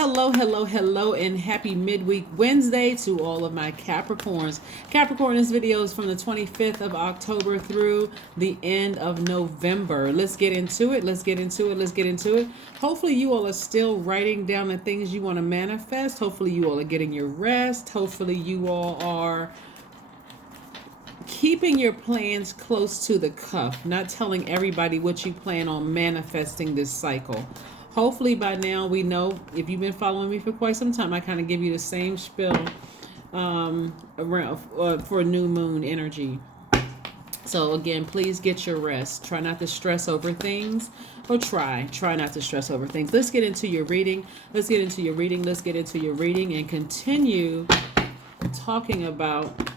Hello, and happy midweek Wednesday to all of my Capricorns. Capricorn, this video is from the 25th of October through the end of November. Let's get into it. Hopefully you all are still writing down the things you want to manifest. Hopefully you all are getting your rest. Hopefully you all are keeping your plans close to the cuff, not telling everybody what you plan on manifesting this cycle. Hopefully by now we know, if you've been following me for quite some time, I kind of give you the same spiel around for new moon energy. So again, please get your rest. Try not to stress over things, or try not to stress over things. Let's get into your reading. And continue talking about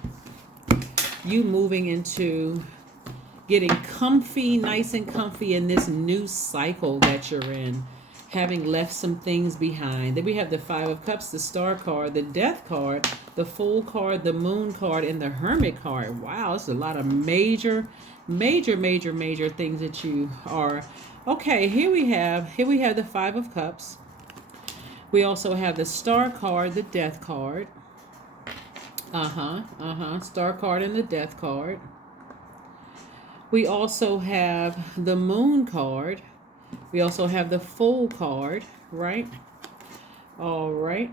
you moving into getting comfy, nice and comfy in this new cycle that you're in, having left some things behind. Then we have the Five of Cups, the Star card, the Death card, the Fool card, the Moon card, and the Hermit card. Wow, it's a lot of major things that you are. Okay, here we have the Five of Cups. We also have the Star card, the Death card. Star card and the Death card. We also have the Moon card. We also have the Fool card, right? All right.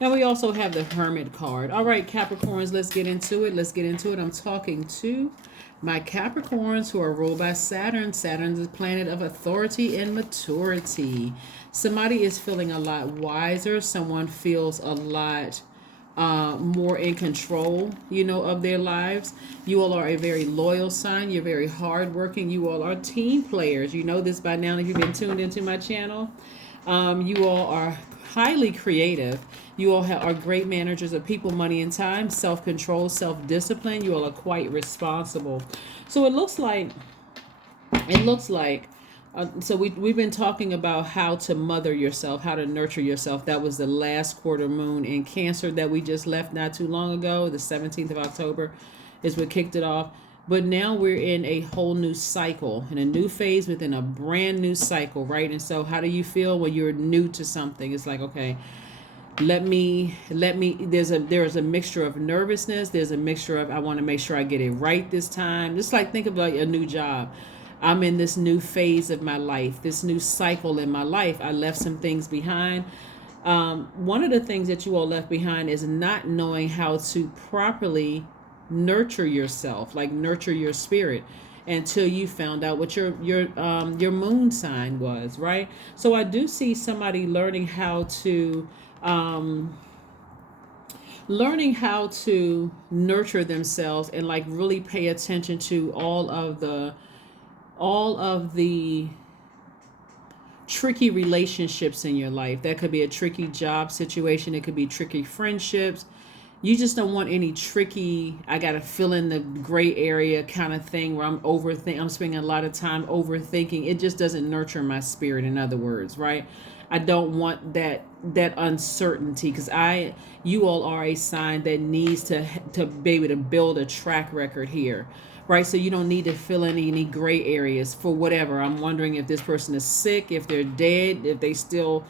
Now we also have the Hermit card. All right, Capricorns, let's get into it. I'm talking to my Capricorns who are ruled by Saturn. Saturn is the planet of authority and maturity. Somebody is feeling a lot wiser. Someone feels a lot more in control, of their lives. You all are a very loyal sign. You're very hardworking. You all are team players. You know this by now if you've been tuned into my channel. You all are highly creative. You all are great managers of people, money, and time. Self-control, self-discipline. You all are quite responsible. So it looks like so we've been talking about how to mother yourself, how to nurture yourself. That was the last quarter moon in Cancer that we just left not too long ago. The 17th of October is what kicked it off. But now we're in a whole new cycle, in a new phase within a brand new cycle, right? And so how do you feel when you're new to something? It's like, okay, there's a mixture of nervousness. There's a mixture of, I want to make sure I get it right this time. Just like think about a new job. I'm in this new phase of my life, this new cycle in my life. I left some things behind. One of the things that you all left behind is not knowing how to properly nurture yourself, like nurture your spirit, until you found out what your moon sign was, right? So I do see somebody learning how to nurture themselves and like really pay attention to all of the tricky relationships in your life. That could be a tricky job situation. It could be tricky friendships. You just don't want any tricky, I got to fill in the gray area kind of thing where I'm spending a lot of time overthinking. It just doesn't nurture my spirit, in other words, right? I don't want that uncertainty, because you all are a sign that needs to be able to build a track record here, right? So you don't need to fill in any gray areas for whatever. I'm wondering if this person is sick, if they're dead, if they still,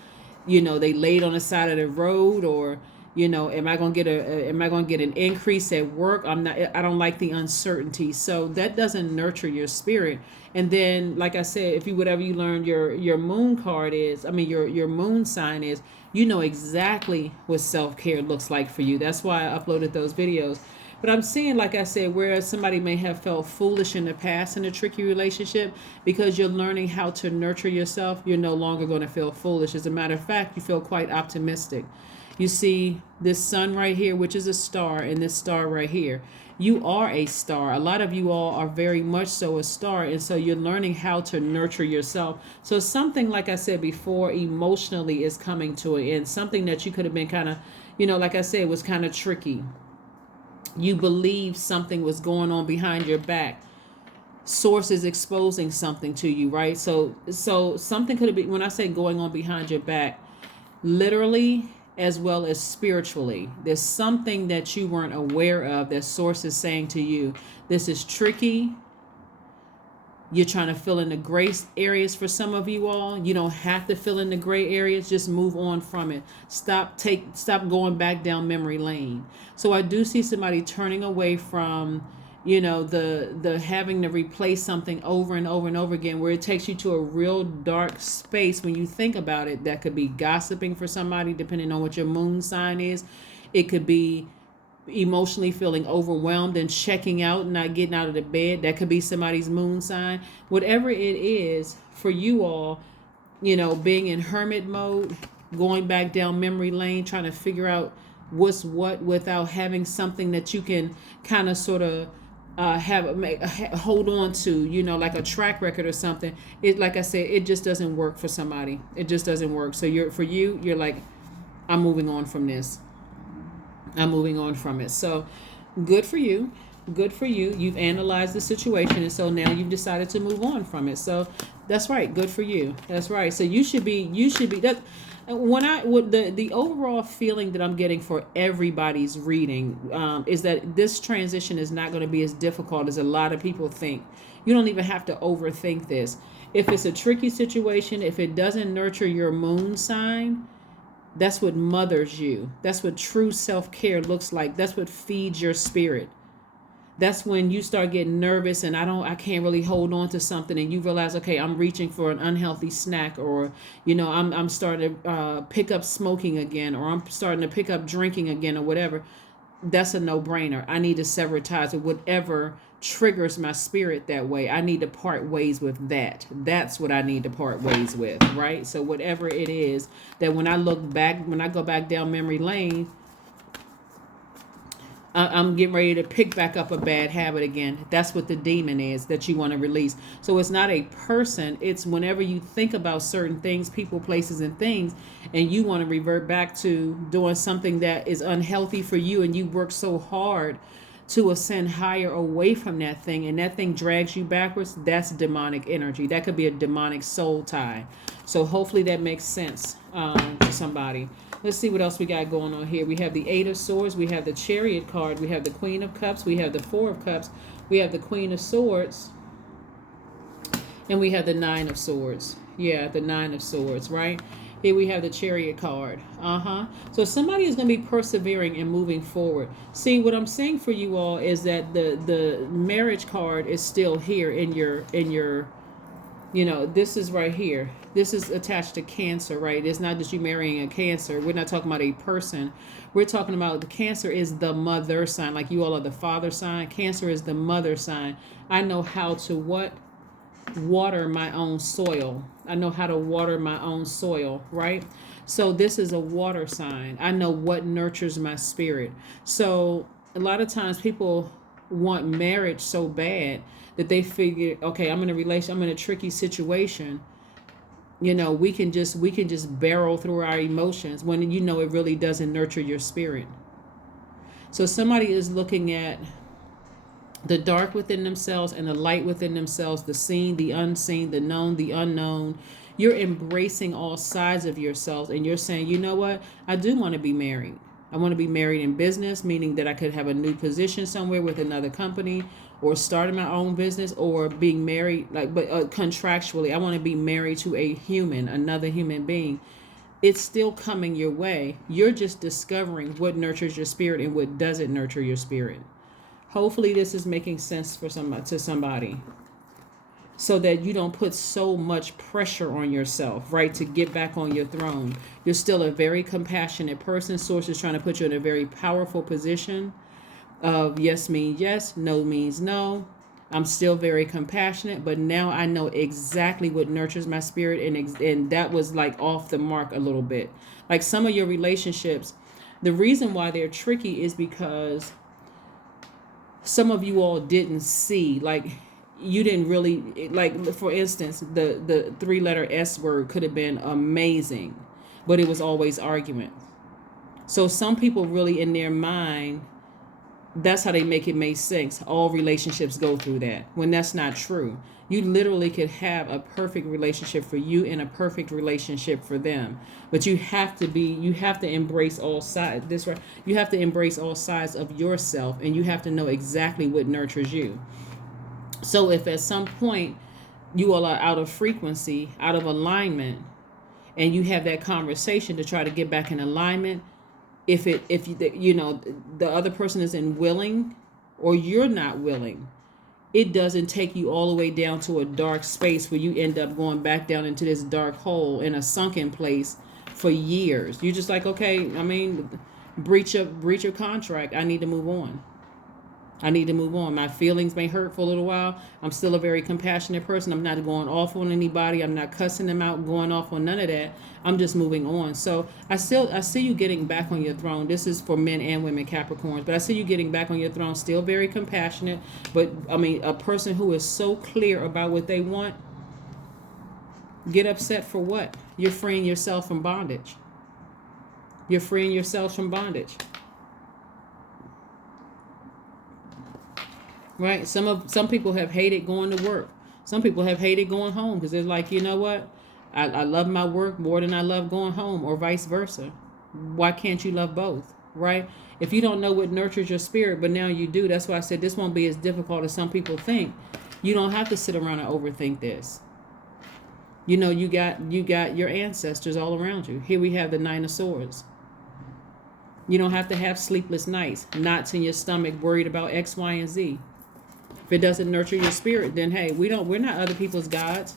they laid on the side of the road, or am I going to get an increase at work? I don't like the uncertainty. So that doesn't nurture your spirit. And then, like I said, whatever you learn your moon card is, your moon sign is, exactly what self-care looks like for you. That's why I uploaded those videos. But I'm seeing, like I said, whereas somebody may have felt foolish in the past in a tricky relationship, because you're learning how to nurture yourself, you're no longer going to feel foolish. As a matter of fact, you feel quite optimistic. You see this sun right here, which is a star, and this star right here. You are a star. A lot of you all are very much so a star. And so you're learning how to nurture yourself. So something, like I said before, emotionally is coming to an end. Something that you could have been kind of, like I said, was kind of tricky. You believe something was going on behind your back. Sources exposing something to you, right? So something could have been, when I say going on behind your back, literally as well as spiritually. There's something that you weren't aware of that source is saying to you, this is tricky. You're trying to fill in the gray areas for some of you all. You don't have to fill in the gray areas. Just move on from it. Stop going back down memory lane. So I do see somebody turning away from, the having to replace something over and over and over again, where it takes you to a real dark space when you think about it. That could be gossiping for somebody, depending on what your moon sign is. It could be emotionally feeling overwhelmed and checking out and not getting out of the bed. That could be somebody's moon sign. Whatever it is for you all, being in hermit mode, going back down memory lane, trying to figure out what's what without having something that you can kind of sort of hold on to, like a track record or something. It, like I said, it just doesn't work for somebody. It just doesn't work. So you're like, I'm moving on from this. I'm moving on from it. So good for you. Good for you. You've analyzed the situation, and so now you've decided to move on from it. So that's right. Good for you. That's right. So you should be that the overall feeling that I'm getting for everybody's reading is that this transition is not going to be as difficult as a lot of people think. You don't even have to overthink this. If it's a tricky situation, if it doesn't nurture your moon sign, that's what mothers you. That's what true self-care looks like. That's what feeds your spirit. That's when you start getting nervous and I can't really hold on to something, and you realize, okay, I'm reaching for an unhealthy snack, or I'm starting to pick up smoking again, or I'm starting to pick up drinking again, or whatever. That's a no-brainer. I need to sever ties with whatever triggers my spirit that way. I need to part ways with that. That's what I need to part ways with, right? So whatever it is that when I go back down memory lane, I'm getting ready to pick back up a bad habit again. That's what the demon is that you want to release. So it's not a person. It's whenever you think about certain things, people, places, and things, and you want to revert back to doing something that is unhealthy for you, and you work so hard to ascend higher away from that thing, and that thing drags you backwards. That's demonic energy. That could be a demonic soul tie. So hopefully that makes sense to somebody. Let's see what else we got going on here. We have the Eight of Swords. We have the Chariot card. We have the Queen of Cups. We have the Four of Cups. We have the Queen of Swords. And we have the Nine of Swords. Yeah, the Nine of Swords, right? Here we have the Chariot card. So somebody is going to be persevering and moving forward. See, what I'm saying for you all is that the marriage card is still here in your this is right here. This is attached to Cancer, right? It's not just you marrying a Cancer. We're not talking about a person. We're talking about the Cancer is the mother sign. Like you all are the father sign. Cancer is the mother sign. I know how to water my own soil. I know how to water my own soil, right? So this is a water sign. I know what nurtures my spirit. So a lot of times people want marriage so bad that they figure, okay, I'm in a tricky situation. We can just barrel through our emotions when it really doesn't nurture your spirit. So somebody is looking at the dark within themselves and the light within themselves, the seen, the unseen, the known, the unknown. You're embracing all sides of yourselves, and you're saying, you know what? I do want to be married. I want to be married in business, meaning that I could have a new position somewhere with another company, or starting my own business, or being married, but contractually, I want to be married to another human being. It's still coming your way. You're just discovering what nurtures your spirit and what doesn't nurture your spirit. Hopefully this is making sense to somebody, so that you don't put so much pressure on yourself, right, to get back on your throne. You're still a very compassionate person. Source is trying to put you in a very powerful position of yes means yes, no means no. I'm still very compassionate, but now I know exactly what nurtures my spirit, and that was like off the mark a little bit. Like some of your relationships, the reason why they're tricky is because some of you all didn't see, like you didn't really, like for instance, the 3-letter S word could have been amazing, but it was always argument. So some people really in their mind, that's how they make it make sense. All relationships go through that, when that's not true. You literally could have a perfect relationship for you and a perfect relationship for them. But you have to embrace all sides. This right. You have to embrace all sides of yourself, and you have to know exactly what nurtures you. So if at some point you all are out of frequency, out of alignment, and you have that conversation to try to get back in alignment. If you know the other person isn't willing, or you're not willing, it doesn't take you all the way down to a dark space where you end up going back down into this dark hole in a sunken place for years. You're just like, okay, I mean, breach your contract. I need to move on. I need to move on. My feelings may hurt for a little while. I'm still a very compassionate person. I'm not going off on anybody. I'm not cussing them out, going off on none of that. I'm just moving on. So I see you getting back on your throne. This is for men and women, Capricorns. But I see you getting back on your throne, still very compassionate. But I mean, a person who is so clear about what they want, get upset for what? You're freeing yourself from bondage. You're freeing yourself from bondage. Right? Some people have hated going to work. Some people have hated going home because they're like, you know what? I love my work more than I love going home, or vice versa. Why can't you love both? Right? If you don't know what nurtures your spirit, but now you do, that's why I said this won't be as difficult as some people think. You don't have to sit around and overthink this. You know, you got your ancestors all around you. Here we have the Nine of Swords. You don't have to have sleepless nights, knots in your stomach, worried about X, Y, and Z. If it doesn't nurture your spirit, then hey, we're not other people's gods.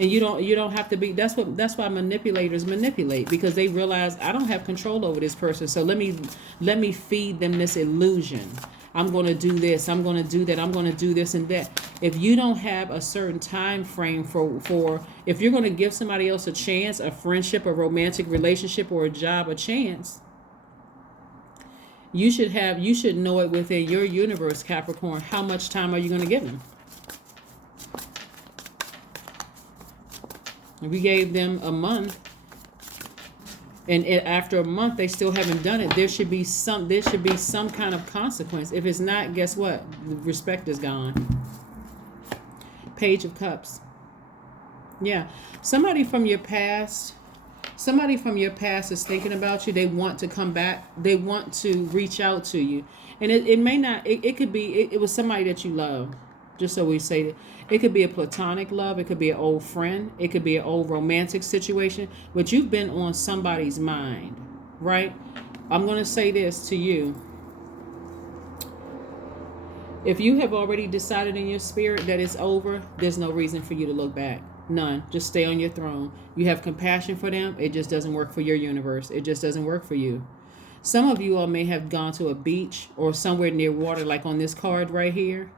And you don't have to be. That's why manipulators manipulate, because they realize I don't have control over this person. So let me feed them this illusion. I'm going to do this. I'm going to do that. I'm going to do this and that. If you don't have a certain time frame for if you're going to give somebody else a chance, a friendship, a romantic relationship, or a job a chance, you should know it within your universe, Capricorn. How much time are you going to give them? We gave them a month, and after a month they still haven't done it. There should be some kind of consequence. If it's not, guess what? The respect is gone. Page of Cups. Yeah, somebody from your past is thinking about you. They want to come back. They want to reach out to you, and it may not. It could be. It was somebody that you love. Just so we say it. It could be a platonic love. It could be an old friend. It could be an old romantic situation. But you've been on somebody's mind, right? I'm going to say this to you. If you have already decided in your spirit that it's over, there's no reason for you to look back. None. Just stay on your throne. You have compassion for them. It just doesn't work for your universe. It just doesn't work for you. Some of you all may have gone to a beach or somewhere near water, like on this card right here.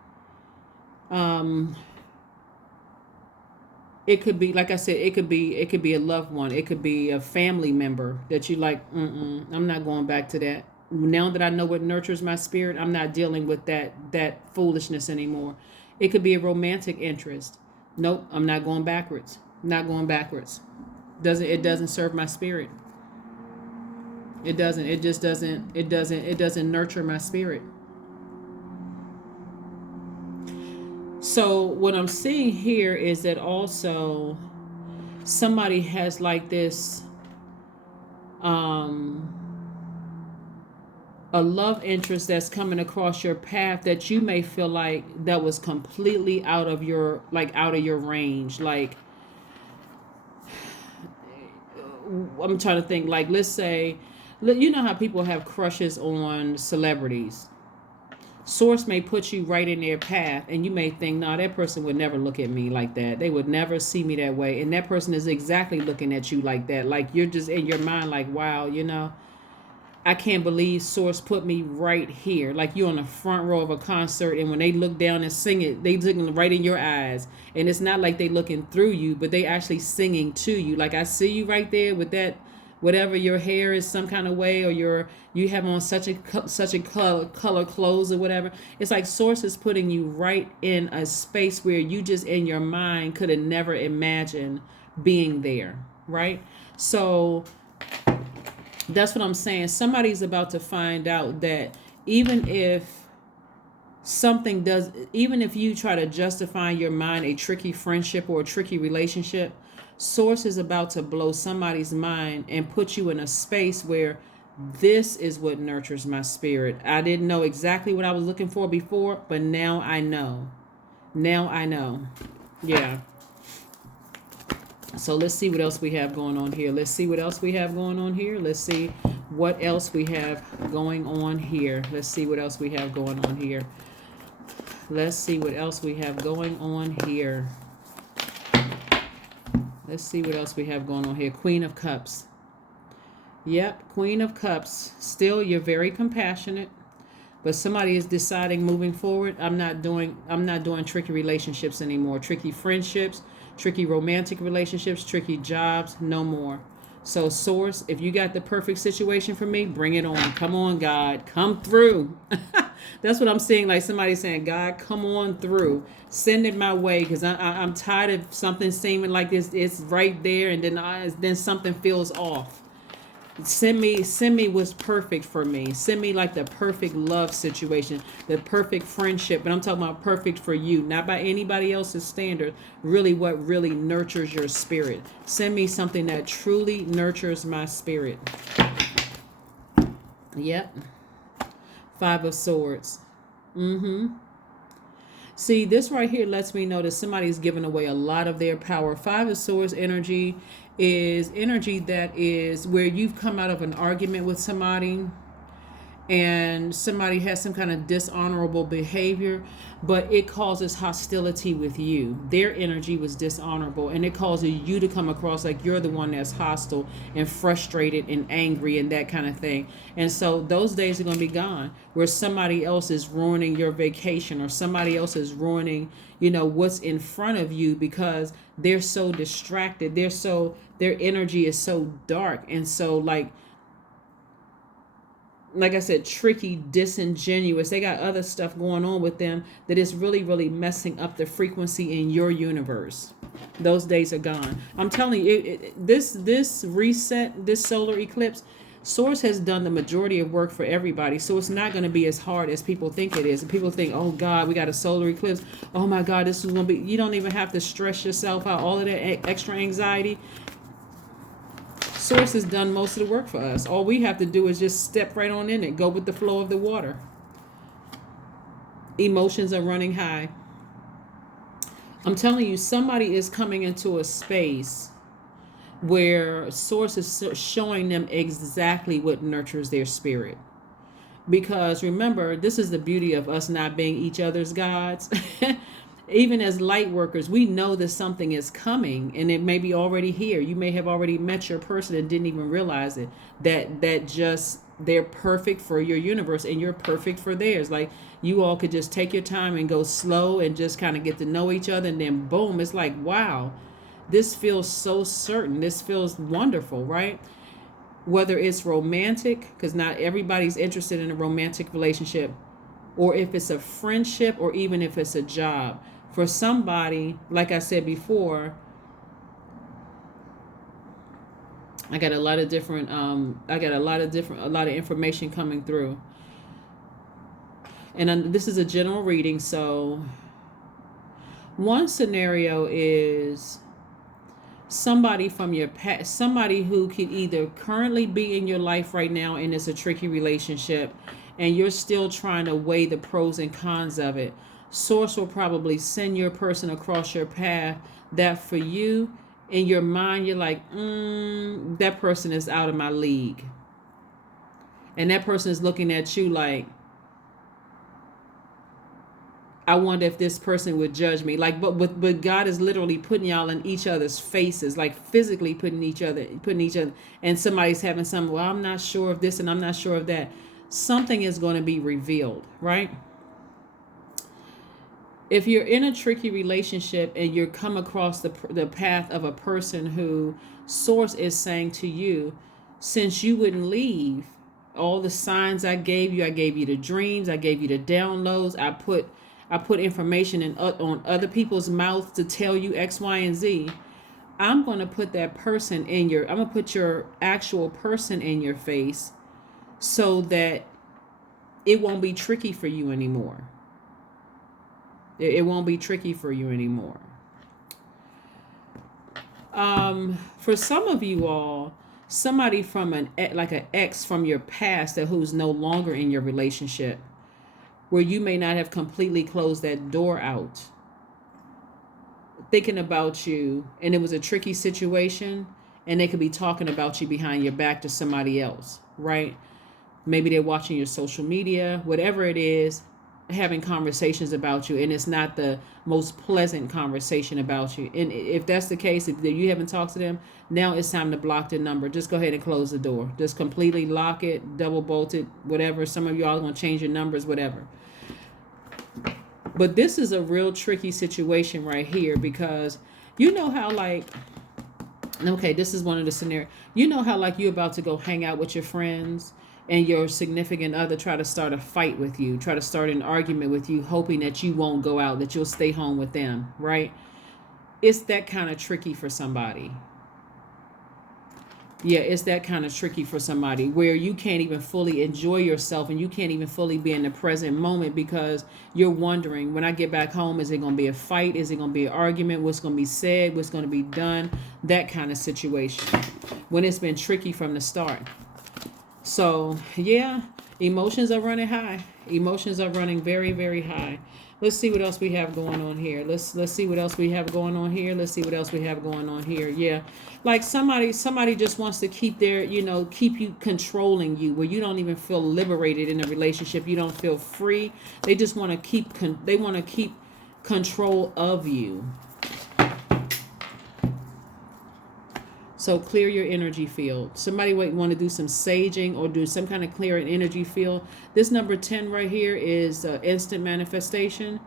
It could be, like I said, it could be a loved one. It could be a family member that you like, I'm not going back to that. Now that I know what nurtures my spirit, I'm not dealing with that foolishness anymore. It could be a romantic interest. Nope, I'm not going backwards. Not going backwards. It doesn't serve my spirit. It doesn't. It just doesn't. It doesn't nurture my spirit. So what I'm seeing here is that also somebody has like this a love interest that's coming across your path that you may feel like that was completely out of your range. Like, I'm trying to think, like, let's say, you know how people have crushes on celebrities. Source may put you right in their path, and you may think, no, that person would never look at me like that. They would never see me that way. And that person is exactly looking at you like that. Like, you're just in your mind like, wow, you know, I can't believe Source put me right here. Like, you're on the front row of a concert, and when they look down and sing it, they looking right in your eyes. And it's not like they looking through you, but they actually singing to you. Like, I see you right there with that, whatever your hair is some kind of way, or you have on such a color clothes or whatever. It's like Source is putting you right in a space where you just in your mind could have never imagined being there, right? So that's what I'm saying. Somebody's about to find out that even if you try to justify in your mind a tricky friendship or a tricky relationship, Source is about to blow somebody's mind and put you in a space where this is what nurtures my spirit. I didn't know exactly what I was looking for before, but now I know. Now I know. Yeah. So let's see what else we have going on here. Let's see what else we have going on here. Let's see what else we have going on here. Let's see what else we have going on here. Let's see what else we have going on here. Let's see what else we have going on here. Queen of Cups. Yep, Queen of Cups. Still, you're very compassionate, but somebody is deciding moving forward, I'm not doing tricky relationships anymore. Tricky friendships, tricky romantic relationships, tricky jobs, no more. So Source, if you got the perfect situation for me, bring it on. Come on, God, come through. That's what I'm seeing, like somebody saying, God, come on through. Send it my way, because I'm tired of something seeming like it's right there, and then something feels off. Send me what's perfect for me. Send me like the perfect love situation, the perfect friendship. But I'm talking about perfect for you, not by anybody else's standard. Really, what really nurtures your spirit. Send me something that truly nurtures my spirit. Yep. Five of Swords. See, this right here lets me know that somebody's giving away a lot of their power. Five of Swords energy is energy that is where you've come out of an argument with somebody, and somebody has some kind of dishonorable behavior, but it causes hostility with you. Their energy was dishonorable, and it causes you to come across like you're the one that's hostile and frustrated and angry and that kind of thing. And so those days are going to be gone, where somebody else is ruining your vacation, or somebody else is ruining, what's in front of you, because they're so distracted. Their energy is so dark, and so like I said, tricky, disingenuous. They got other stuff going on with them that is really, really messing up the frequency in your universe. Those days are gone. I'm telling you, this reset, this solar eclipse, Source has done the majority of work for everybody. So it's not going to be as hard as people think it is. And people think, oh God, we got a solar eclipse. Oh my God, this is going to be, you don't even have to stress yourself out. All of that extra anxiety. Source has done most of the work for us. All we have to do is just step right on in it. Go with the flow of the water. Emotions are running high. I'm telling you, somebody is coming into a space where Source is showing them exactly what nurtures their spirit. Because remember, this is the beauty of us not being each other's gods. Even as light workers, we know that something is coming, and it may be already here. You may have already met your person and didn't even realize it. That just, they're perfect for your universe, and you're perfect for theirs. Like, you all could just take your time and go slow and just kind of get to know each other, and then boom, it's like, wow, this feels so certain. This feels wonderful, right? Whether it's romantic, because not everybody's interested in a romantic relationship, or if it's a friendship, or even if it's a job. For somebody, like I said before, I got a lot of information coming through. And this is a general reading. So one scenario is somebody from your past, somebody who could either currently be in your life right now and it's a tricky relationship, and you're still trying to weigh the pros and cons of it. Source will probably send your person across your path that for you, in your mind, you're like, that person is out of my league. And that person is looking at you like, I wonder if this person would judge me. Like, but God is literally putting y'all in each other's faces, like physically putting each other, and somebody's having some, well, I'm not sure of this and I'm not sure of that. Something is going to be revealed, right? If you're in a tricky relationship and you come across the path of a person who Source is saying to you, since you wouldn't leave, all the signs I gave you the dreams, I gave you the downloads, I put information on other people's mouths to tell you X, Y, and Z. I'm going to put that person I'm going to put your actual person in your face so that it won't be tricky for you anymore. It won't be tricky for you anymore. For some of you all, somebody from an ex from your past who's no longer in your relationship, where you may not have completely closed that door out, thinking about you and it was a tricky situation, and they could be talking about you behind your back to somebody else, right? Maybe they're watching your social media, whatever it is, having conversations about you, and it's not the most pleasant conversation about you. And if that's the case, if you haven't talked to them, now it's time to block the number. Just go ahead and close the door. Just completely lock it, double bolt it, whatever. Some of y'all are going to change your numbers, whatever. But this is a real tricky situation right here, because you know how, like, okay, this is one of the scenarios. You know how, like, you're about to go hang out with your friends and your significant other try to start a fight with you, try to start an argument with you, hoping that you won't go out, that you'll stay home with them, right? It's that kind of tricky for somebody. Yeah, it's that kind of tricky for somebody where you can't even fully enjoy yourself and you can't even fully be in the present moment, because you're wondering, when I get back home, is it going to be a fight? Is it going to be an argument? What's going to be said? What's going to be done? That kind of situation when it's been tricky from the start. So, yeah, emotions are running high. Emotions are running very, very high. Let's see what else we have going on here. Let's see what else we have going on here. Let's see what else we have going on here. Yeah. Like somebody just wants to keep their, keep you controlling you, where you don't even feel liberated in a relationship. You don't feel free. They just want to keep control of you. So clear your energy field. Somebody might want to do some saging or do some kind of clearing energy field. This number 10 right here is instant manifestation.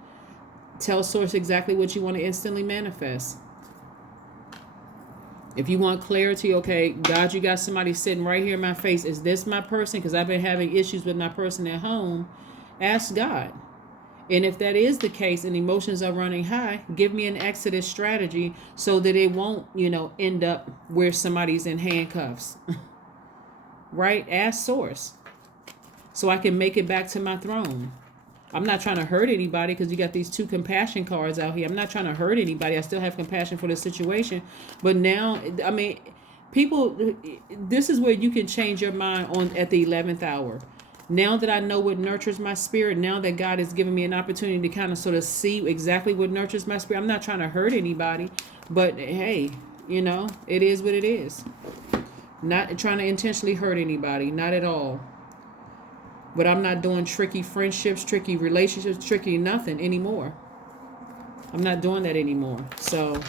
Tell source exactly what you want to instantly manifest. If you want clarity, okay, God, you got somebody sitting right here in my face. Is this my person? Because I've been having issues with my person at home. Ask God. And if that is the case and emotions are running high, give me an exodus strategy so that it won't, end up where somebody's in handcuffs. Right? Ask source so I can make it back to my throne. I'm not trying to hurt anybody, because you got these 2 compassion cards out here. I'm not trying to hurt anybody. I still have compassion for the situation. But now, I mean, people, this is where you can change your mind at the 11th hour. Now that I know what nurtures my spirit, now that God has given me an opportunity to kind of sort of see exactly what nurtures my spirit, I'm not trying to hurt anybody, but hey, it is what it is. Not trying to intentionally hurt anybody, not at all. But I'm not doing tricky friendships, tricky relationships, tricky nothing anymore. I'm not doing that anymore. So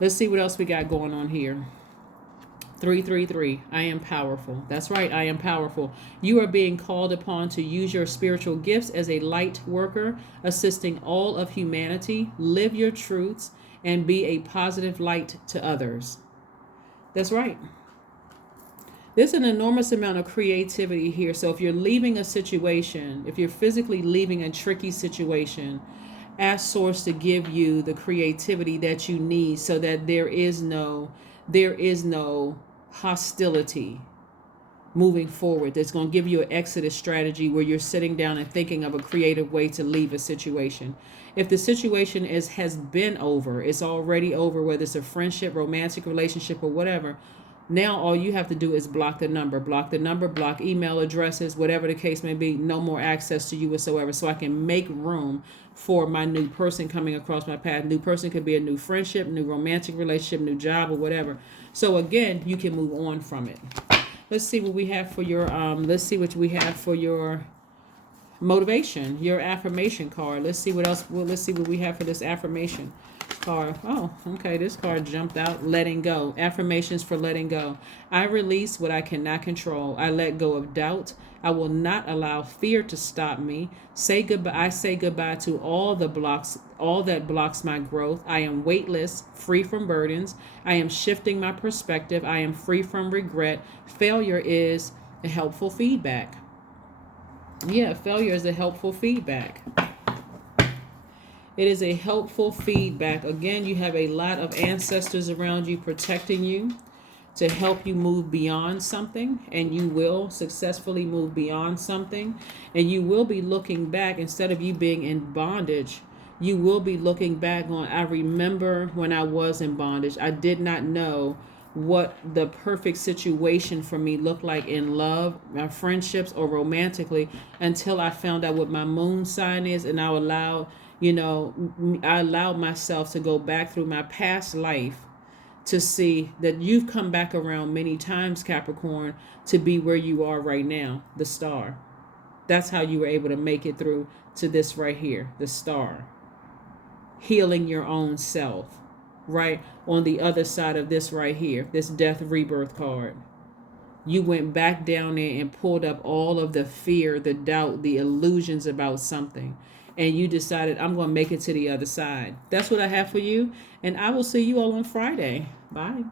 let's see what else we got going on here. 333. I am powerful. That's right. I am powerful. You are being called upon to use your spiritual gifts as a light worker, assisting all of humanity. Live your truths and be a positive light to others. That's right. There's an enormous amount of creativity here. So if you're leaving a situation, if you're physically leaving a tricky situation, ask source to give you the creativity that you need so that there is no hostility moving forward. That's going to give you an exodus strategy where you're sitting down and thinking of a creative way to leave a situation. If the situation has been over, it's already over, whether it's a friendship, romantic relationship, or whatever, now all you have to do is block the number, block email addresses, whatever the case may be. No more access to you whatsoever, so I can make room for my new person coming across my path. New person could be a new friendship, new romantic relationship, new job, or whatever. So again, you can move on from it. Let's see what we have for your motivation, your affirmation card. Let's see what else. Let's see what we have for this affirmation card. Oh, okay. This card jumped out. Letting go. Affirmations for letting go. I release what I cannot control. I let go of doubt. I will not allow fear to stop me. Say goodbye. I say goodbye to all that blocks my growth. I am weightless, free from burdens. I am shifting my perspective. I am free from regret. Failure is a helpful feedback. Yeah, failure is a helpful feedback. It is a helpful feedback. Again, you have a lot of ancestors around you protecting you to help you move beyond something, and you will successfully move beyond something, and you will be looking back. Instead of you being in bondage, you will be looking back on, I remember when I was in bondage. I did not know what the perfect situation for me looked like in love, my friendships, or romantically, until I found out what my moon sign is, and I allowed I allowed myself to go back through my past life to see that you've come back around many times, Capricorn, to be where you are right now, the star. That's how you were able to make it through to this right here, the star. Healing your own self, right? On the other side of this right here, this death rebirth card. You went back down there and pulled up all of the fear, the doubt, the illusions about something. And you decided, I'm going to make it to the other side. That's what I have for you. And I will see you all on Friday. Bye.